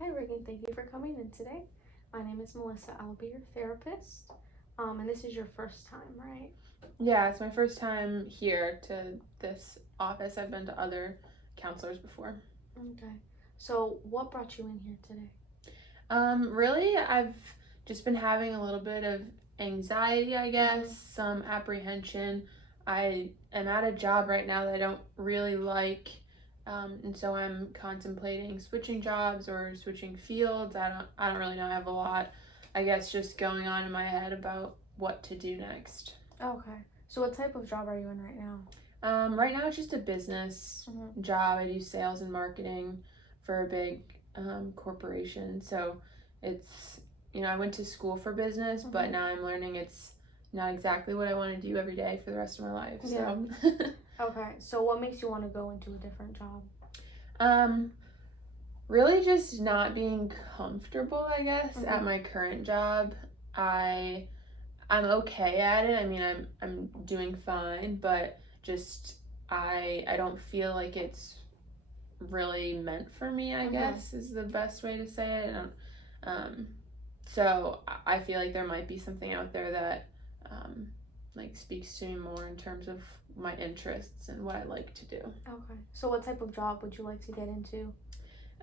Hi, Reagan. Thank you for coming in today. My name is Melissa. I'll be your therapist. And this is your first time, right? Yeah, it's my first time here to this office. I've been to other counselors before. Okay. So, what brought you in here today? Really, I've just been having a little bit of anxiety, I guess, some apprehension. I am at a job right now that I don't really like, and so I'm contemplating switching jobs or switching fields. I don't really know. I have a lot, I guess, just going on in my head about what to do next. Okay. So, what type of job are you in right now? Right now, it's just a business job. I do sales and marketing for a big corporation. So it's, I went to school for business, but now I'm learning it's not exactly what I want to do every day for the rest of my life. Yeah. So, Okay. So, what makes you want to go into a different job? really just not being comfortable, I guess, at my current job. I'm okay at it. I mean, I'm doing fine, but just I don't feel like it's really meant for me, I guess is the best way to say it. So I feel like there might be something out there that like speaks to me more in terms of my interests and what I like to do. Okay. So, what type of job would you like to get into?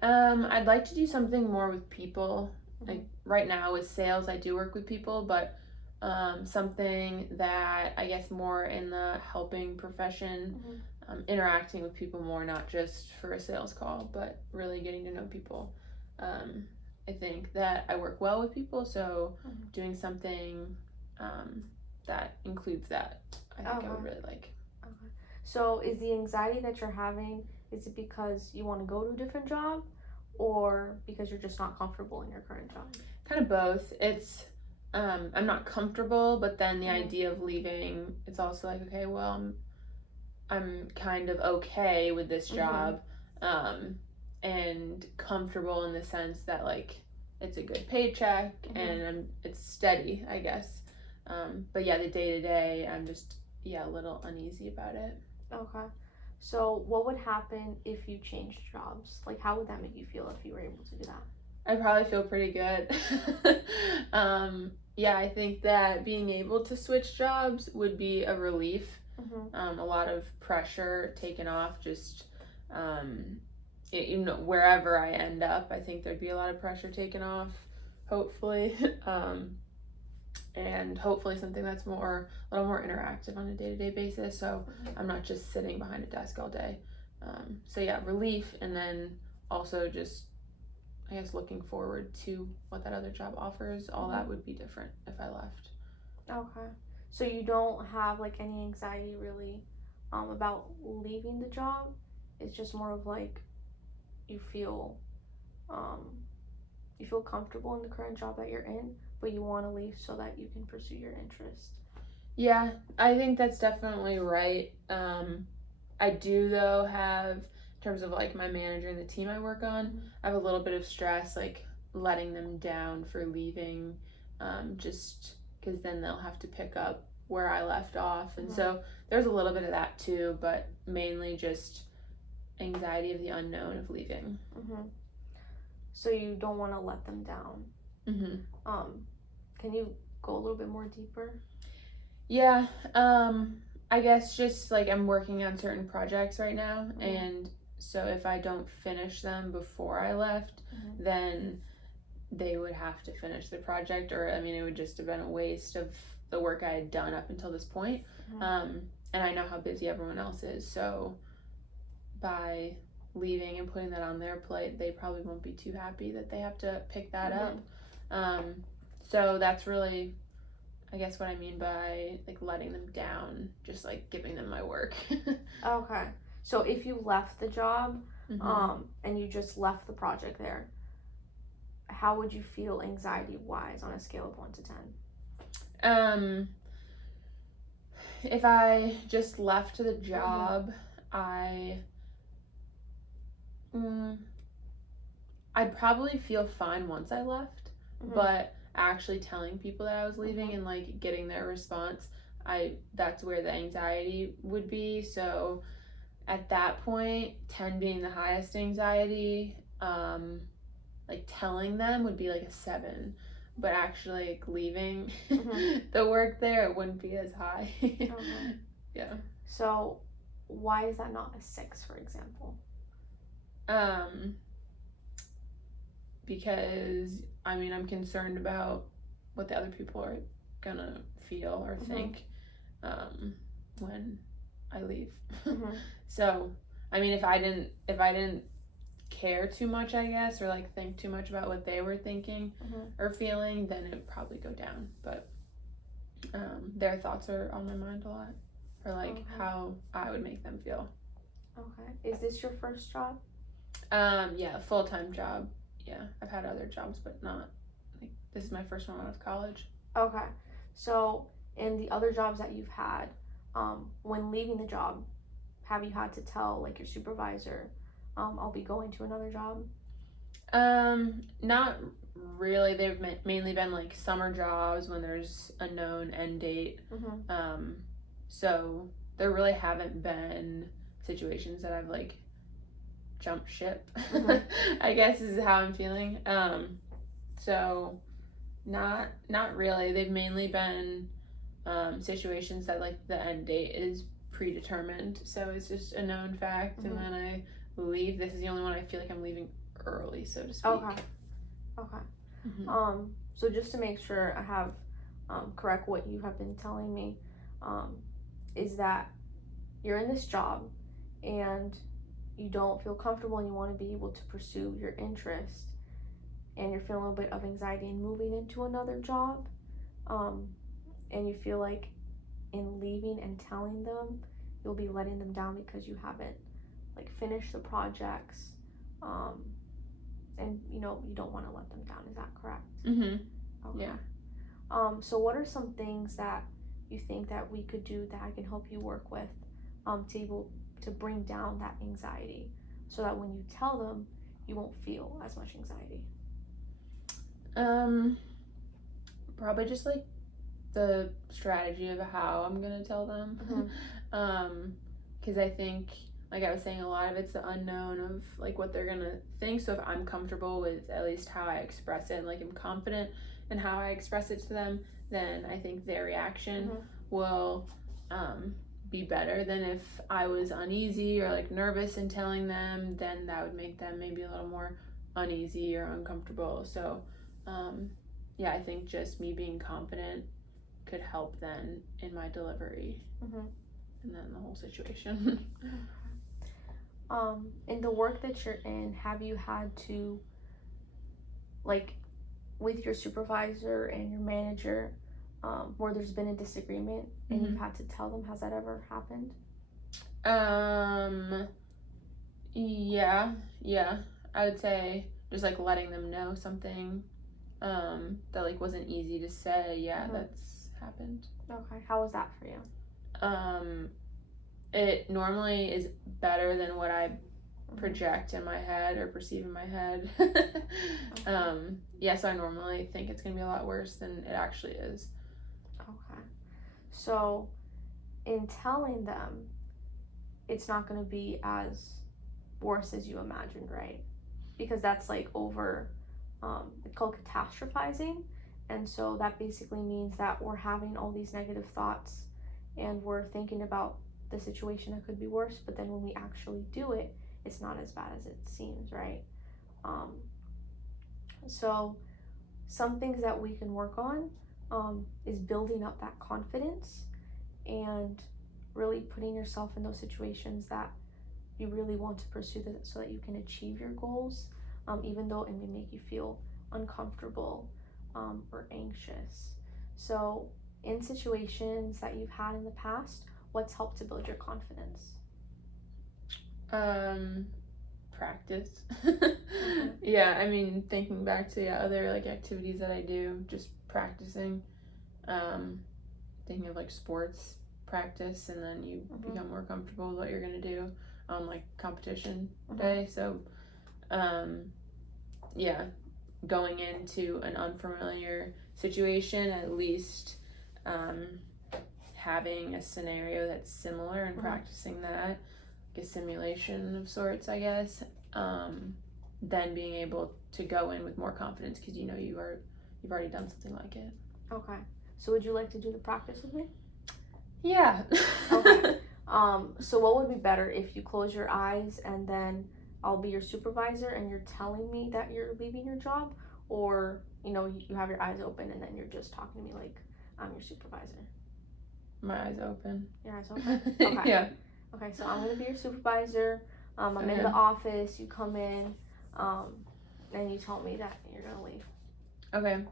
I'd like to do something more with people. Like right now with sales, I do work with people, but something that I guess more in the helping profession, interacting with people more, not just for a sales call, but really getting to know people. I think that I work well with people, so doing something that includes that, I think I would really like. Okay. So, is the anxiety that you're having, is it because you want to go to a different job or because you're just not comfortable in your current job? Kind of both. It's I'm not comfortable, but then the idea of leaving, it's also like, okay, well, I'm kind of okay with this job, and comfortable in the sense that like it's a good paycheck and it's steady, I guess. But yeah, the day to day, I'm just a little uneasy about it. Okay. So, what would happen if you changed jobs? Like, how would that make you feel if you were able to do that? I probably feel pretty good. Yeah, I think that being able to switch jobs would be a relief. A lot of pressure taken off. Just wherever I end up, I think there'd be a lot of pressure taken off. Hopefully, and hopefully something that's a little more interactive on a day-to-day basis. So I'm not just sitting behind a desk all day. So yeah, relief, and then also just I guess looking forward to what that other job offers. All that would be different if I left. Okay. So you don't have like any anxiety really about leaving the job. It's just more of like you feel um, you feel comfortable in the current job that you're in, but you want to leave so that you can pursue your interest. Yeah, I think that's definitely right. I do though have, in terms of like my manager and the team I work on, I have a little bit of stress like letting them down for leaving, just because then they'll have to pick up where I left off, and so there's a little bit of that too, but mainly just anxiety of the unknown of leaving. So you don't want to let them down. Can you go a little bit more deeper? Yeah, I guess just like I'm working on certain projects right now, and so if I don't finish them before I left, then they would have to finish the project, or I mean, it would just have been a waste of the work I had done up until this point. And I know how busy everyone else is, so by leaving and putting that on their plate, they probably won't be too happy that they have to pick that up. So that's really, I guess, what I mean by like letting them down, just like giving them my work. Okay. So if you left the job, and you just left the project there, how would you feel anxiety wise on a scale of 1 to 10? If I just left the job, I'd probably feel fine once I left, but actually telling people that I was leaving and like getting their response, that's where the anxiety would be. So at that point, 10 being the highest anxiety, like telling them would be like a 7, but actually like leaving Mhm. the work there, it wouldn't be as high. Okay. Yeah. So why is that not a 6, for example? Because I mean I'm concerned about what the other people are gonna feel or think when I leave. Mhm. So I mean if I didn't care too much, I guess, or like think too much about what they were thinking Mhm. or feeling, then it would probably go down. But their thoughts are on my mind a lot, or like Okay. how I would make them feel. Okay. Is this your first job? Yeah, full-time job. Yeah, I've had other jobs, but not like this is my first one out of college. Okay. So in the other jobs that you've had, when leaving the job, have you had to tell like your supervisor, I'll be going to another job? Not really. They've mainly been like summer jobs when there's a known end date. Mm-hmm. So there really haven't been situations that I've like jumped ship. Mhm. I guess is how I'm feeling. So not really. They've mainly been situations that like the end date is predetermined, so it's just a known fact, and then I leave. This is the only one I feel like I'm leaving early, so to speak. Okay. Mm-hmm. So just to make sure I have correct what you have been telling me, is that you're in this job and you don't feel comfortable and you want to be able to pursue your interest, and you're feeling a bit of anxiety in moving into another job, and you feel like in leaving and telling them you'll be letting them down because you haven't like finished the projects, and you don't want to let them down. Is that correct? Mm-hmm. Okay. Yeah. So what are some things that you think that we could do that I can help you work with, to able to bring down that anxiety, so that when you tell them, you won't feel as much anxiety? Probably just like the strategy of how I'm gonna tell them. Because I think, like I was saying, a lot of it's the unknown of like what they're gonna think. So if I'm comfortable with at least how I express it, and like I'm confident in how I express it to them, then I think their reaction will be better than if I was uneasy or like nervous in telling them. Then that would make them maybe a little more uneasy or uncomfortable. So yeah, I think just me being confident could help then in my delivery, and then the whole situation. In the work that you're in, have you had to, like, with your supervisor and your manager, where there's been a disagreement and you've had to tell them? Has that ever happened? Yeah, I would say just like letting them know something that like wasn't easy to say. Yeah, that's happened. Okay. How was that for you? It normally is better than what I project in my head or perceive in my head. Yeah, so I normally think it's gonna be a lot worse than it actually is. Okay. So in telling them, it's not going to be as worse as you imagined, right? Because that's like over, it's called catastrophizing. And so that basically means that we're having all these negative thoughts and we're thinking about the situation that could be worse, but then when we actually do it, it's not as bad as it seems, right? So some things that we can work on, is building up that confidence and really putting yourself in those situations that you really want to pursue, that so that you can achieve your goals, even though it may make you feel uncomfortable, or anxious. So in situations that you've had in the past, what's helped to build your confidence? Practice. Yeah, I mean, thinking back to other like activities that I do, just practicing, thinking of like sports practice, and then you become more comfortable with what you're gonna do on like competition day. So yeah, going into an unfamiliar situation, at least having a scenario that's similar and practicing that, like a simulation of sorts, I guess, then being able to go in with more confidence because you know you've already done something like it. Okay. So would you like to do the practice with me? Yeah. Okay. So what would be better if you close your eyes and then I'll be your supervisor and you're telling me that you're leaving your job, or you have your eyes open and then you're just talking to me like I'm your supervisor? My eyes open. Your eyes open? Okay. Yeah. Okay, so I'm gonna be your supervisor. I'm in the office. You come in, and you tell me that you're gonna leave. Okay.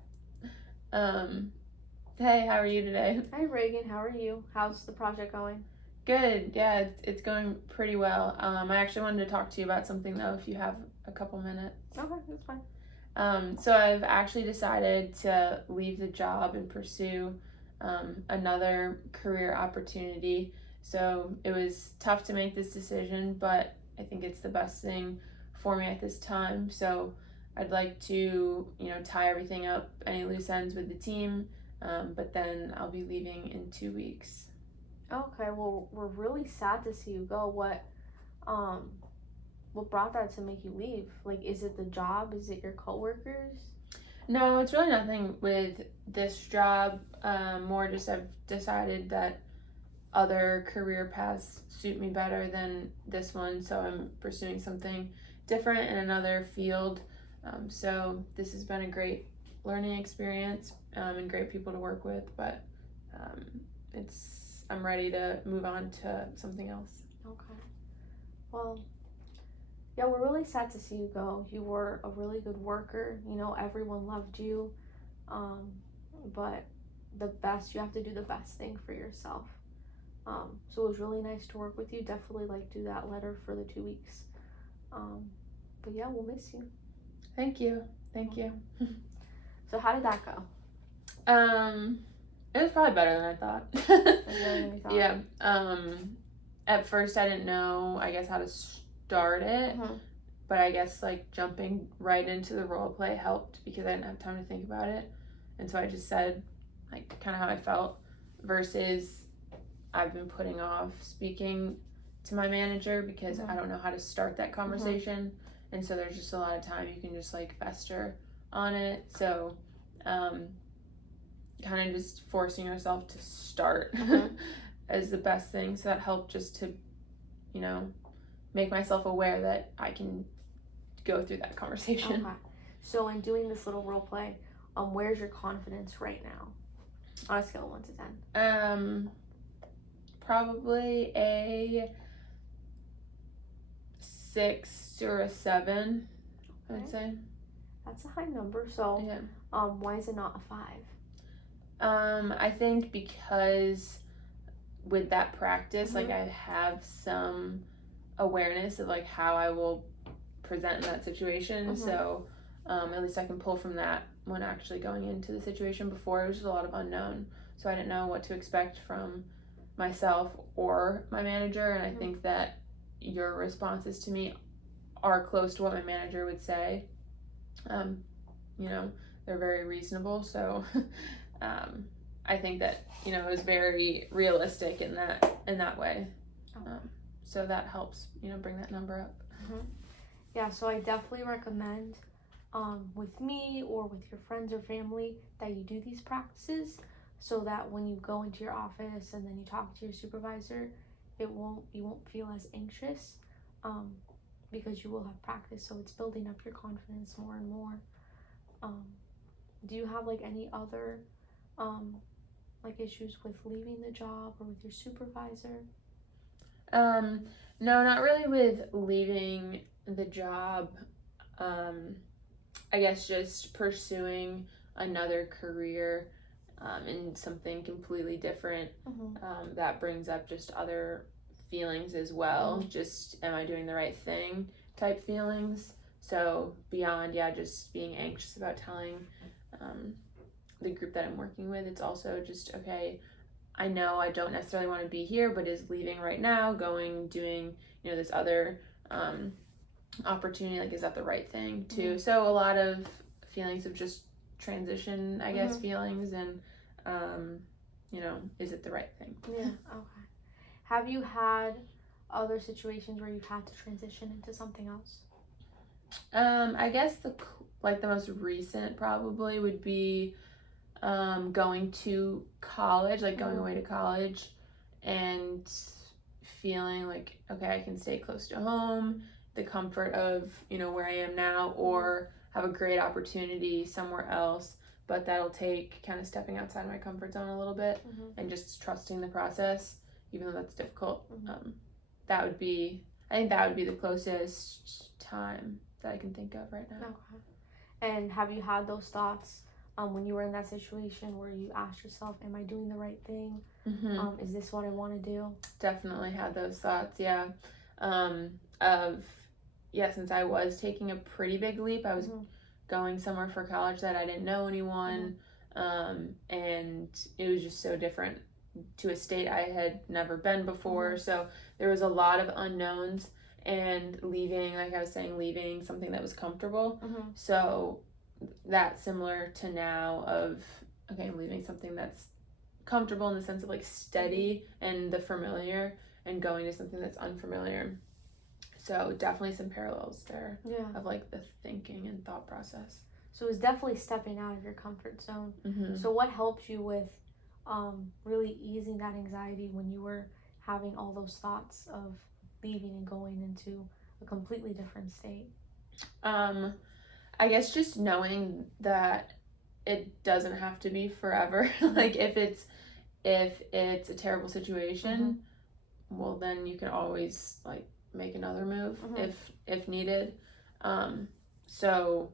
Hey, how are you today? Hi Reagan, how are you? How's the project going? Good. Yeah, it's going pretty well. I actually wanted to talk to you about something though, if you have a couple minutes. Okay, that's fine. So I've actually decided to leave the job and pursue another career opportunity. So it was tough to make this decision, but I think it's the best thing for me at this time. So I'd like to, tie everything up, any loose ends with the team, but then I'll be leaving in 2 weeks. Okay, well, we're really sad to see you go. What brought that to make you leave? Like, is it the job? Is it your coworkers? No, it's really nothing with this job. More just I've decided that other career paths suit me better than this one, so I'm pursuing something different in another field. So this has been a great learning experience and great people to work with, but I'm ready to move on to something else. Okay. Well, yeah, we're really sad to see you go. You were a really good worker. Everyone loved you. But you have to do the best thing for yourself. So it was really nice to work with you. Definitely do that letter for the 2 weeks. But yeah, we'll miss you. Thank you. So how did that go? It was probably better than I thought. Better than you thought? Yeah. At first I didn't know, I guess, how to start it. Mm-hmm. But I guess jumping right into the role play helped because I didn't have time to think about it. And so I just said kind of how I felt, versus I've been putting off speaking to my manager because I don't know how to start that conversation. And so there's just a lot of time you can just fester on it. So kind of just forcing yourself to start is the best thing. So that helped just to, make myself aware that I can go through that conversation. Okay. So in doing this little role play, where's your confidence right now? On a scale of 1 to 10. Probably a 6 or a 7, Okay. I'd say. That's a high number. So Yeah. Why is it not a 5? I think because with that practice, I have some awareness of how I will present in that situation. So at least I can pull from that when actually going into the situation. Before, it was just a lot of unknown, so I didn't know what to expect from myself or my manager. And I think that your responses to me are close to what my manager would say. They're very reasonable, so I think that it was very realistic in that way. So that helps bring that number up. Yeah, so I definitely recommend with me or with your friends or family that you do these practices, so that when you go into your office and then you talk to your supervisor, you won't feel as anxious because you will have practice. So it's building up your confidence more and more. Do you have any other issues with leaving the job or with your supervisor? No, not really with leaving the job. I guess just pursuing another career in something completely different. That brings up just other feelings as well. Just, am I doing the right thing type feelings. So beyond, just being anxious about telling the group that I'm working with, it's also just, okay, I know I don't necessarily want to be here, but is leaving right now, doing this other opportunity, is that the right thing too? So a lot of feelings of just transition, I guess, feelings, and is it the right thing? Yeah. Okay. Have you had other situations where you've had to transition into something else? I guess the most recent probably would be going to college, like going away to college, and feeling like, okay, I can stay close to home, the comfort of, where I am now, or have a great opportunity somewhere else, but that'll take kind of stepping outside my comfort zone a little bit and just trusting the process, even though that's difficult. I think that would be the closest time that I can think of right now. Okay. And have you had those thoughts when you were in that situation where you asked yourself, am I doing the right thing? Is this what I want to do? Definitely had those thoughts, yeah. Since I was taking a pretty big leap, I was going somewhere for college that I didn't know anyone, and it was just so different to a state I had never been before, so there was a lot of unknowns, and leaving, like I was saying, leaving something that was comfortable, so that's similar to now of, okay, I'm leaving something that's comfortable in the sense of like steady and the familiar, and going to something that's unfamiliar. So definitely some parallels there of like the thinking and thought process. So it's definitely stepping out of your comfort zone. So what helped you with really easing that anxiety when you were having all those thoughts of leaving and going into a completely different state? I guess just knowing that it doesn't have to be forever. Like if it's a terrible situation, well, then you can always like make another move if needed. So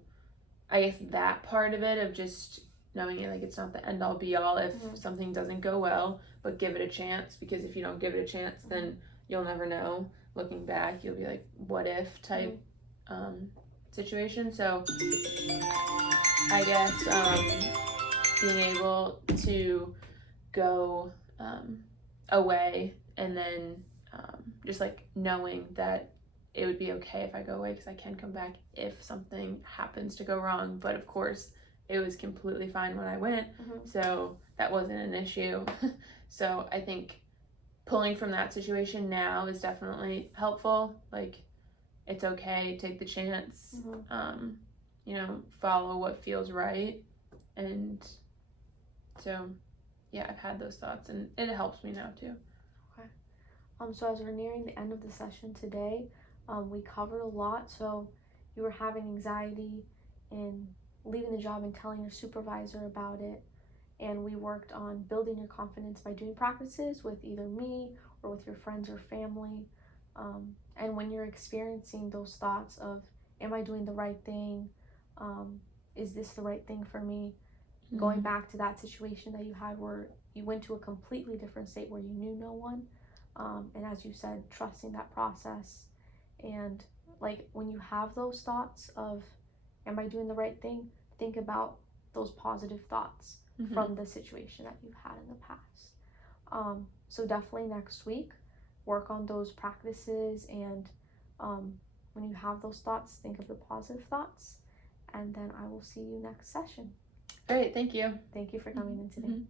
I guess that part of it of just knowing it, like it's not the end all be all if something doesn't go well, but give it a chance, because if you don't give it a chance, then you'll never know. Looking back, you'll be like, what if type situation. So I guess being able to go away, and then just like knowing that it would be okay if I go away, because I can come back if something happens to go wrong. But of course, it was completely fine when I went, so that wasn't an issue. So I think pulling from that situation now is definitely helpful. Like, it's okay, take the chance, follow what feels right. And so, yeah, I've had those thoughts, and it helps me now too. Okay. So as we're nearing the end of the session today, we covered a lot. So you were having anxiety in leaving the job and telling your supervisor about it. And we worked on building your confidence by doing practices with either me or with your friends or family. And when you're experiencing those thoughts of, am I doing the right thing? Is this the right thing for me? Going back to that situation that you had where you went to a completely different state where you knew no one. And as you said, trusting that process. And like when you have those thoughts of, am I doing the right thing? Think about those positive thoughts from the situation that you had in the past. So definitely next week, work on those practices, and when you have those thoughts, think of the positive thoughts, and then I will see you next session. Great, thank you. Thank you for coming in today.